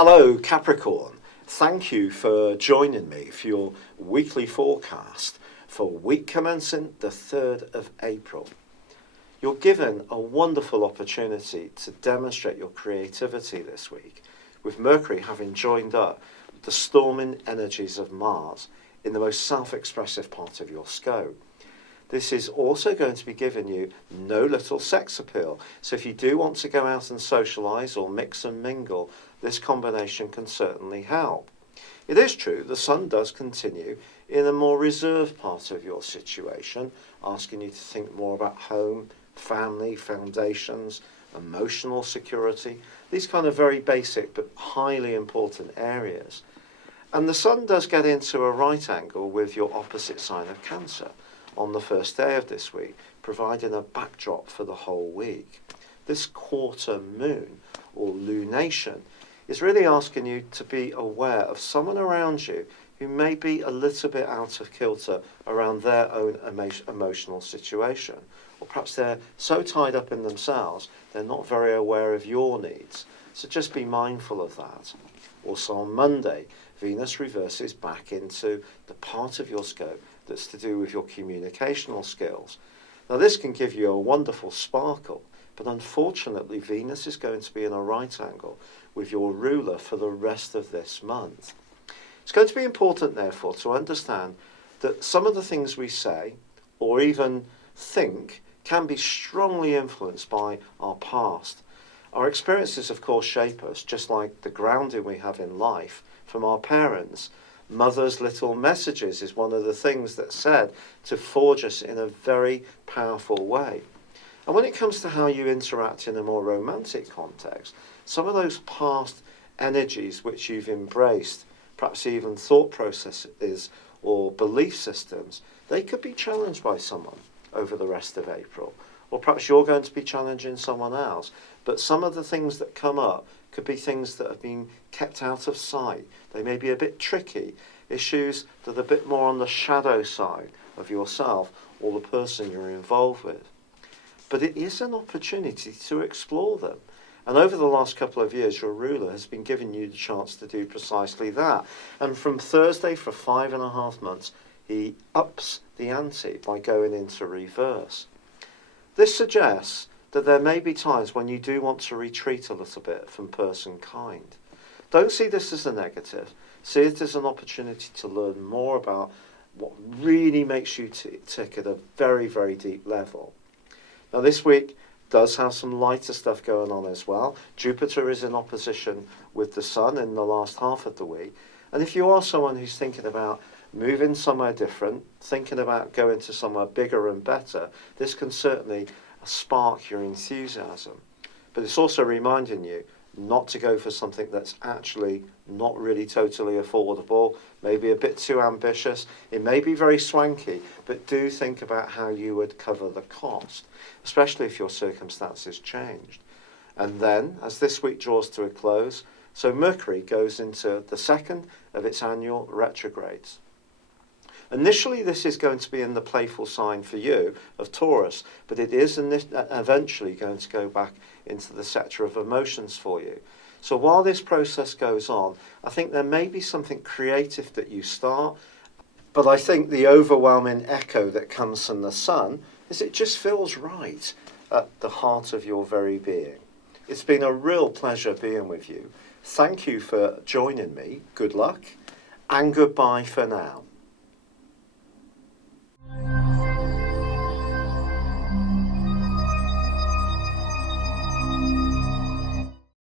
Hello Capricorn, thank you for joining me for your weekly forecast for week commencing the 3rd of April. You're given a wonderful opportunity to demonstrate your creativity this week, with Mercury having joined up with the storming energies of Mars in the most self-expressive part of your scope. This is also going to be giving you no little sex appeal. So if you do want to go out and socialise or mix and mingle, this combination can certainly help. It is true, the Sun does continue in a more reserved part of your situation, asking you to think more about home, family, foundations, emotional security, these kind of very basic but highly important areas. And the Sun does get into a right angle with your opposite sign of Cancer on the first day of this week, providing a backdrop for the whole week. This quarter moon, or lunation, is really asking you to be aware of someone around you who may be a little bit out of kilter around their own emotional situation. Or perhaps they're so tied up in themselves, they're not very aware of your needs. So just be mindful of that. Also on Monday, Venus reverses back into the part of your scope that's to do with your communicational skills. Now this can give you a wonderful sparkle, but unfortunately Venus is going to be in a right angle with your ruler for the rest of this month. It's going to be important therefore to understand that some of the things we say or even think can be strongly influenced by our past. Our experiences of course shape us, just like the grounding we have in life from our parents. Mother's little messages is one of the things that's said to forge us in a very powerful way. And when it comes to how you interact in a more romantic context, some of those past energies which you've embraced, perhaps even thought processes or belief systems, they could be challenged by someone over the rest of April. Or perhaps you're going to be challenging someone else. But some of the things that come up could be things that have been kept out of sight. They may be a bit tricky, issues that are a bit more on the shadow side of yourself or the person you're involved with. But it is an opportunity to explore them. And over the last couple of years, your ruler has been giving you the chance to do precisely that. And from Thursday for 5.5 months, he ups the ante by going into reverse. This suggests that there may be times when you do want to retreat a little bit from person kind. Don't see this as a negative. See it as an opportunity to learn more about what really makes you tick at a very, very deep level. Now this week does have some lighter stuff going on as well. Jupiter is in opposition with the Sun in the last half of the week. And if you are someone who's thinking about moving somewhere different, thinking about going to somewhere bigger and better, this can certainly spark your enthusiasm. But it's also reminding you not to go for something that's actually not really totally affordable, maybe a bit too ambitious. It may be very swanky, but do think about how you would cover the cost, especially if your circumstances changed. And then, as this week draws to a close, so Mercury goes into the second of its annual retrogrades. Initially, this is going to be in the playful sign for you of Taurus, but it is eventually going to go back into the sector of emotions for you. So while this process goes on, I think there may be something creative that you start, but I think the overwhelming echo that comes from the Sun is it just feels right at the heart of your very being. It's been a real pleasure being with you. Thank you for joining me. Good luck and goodbye for now.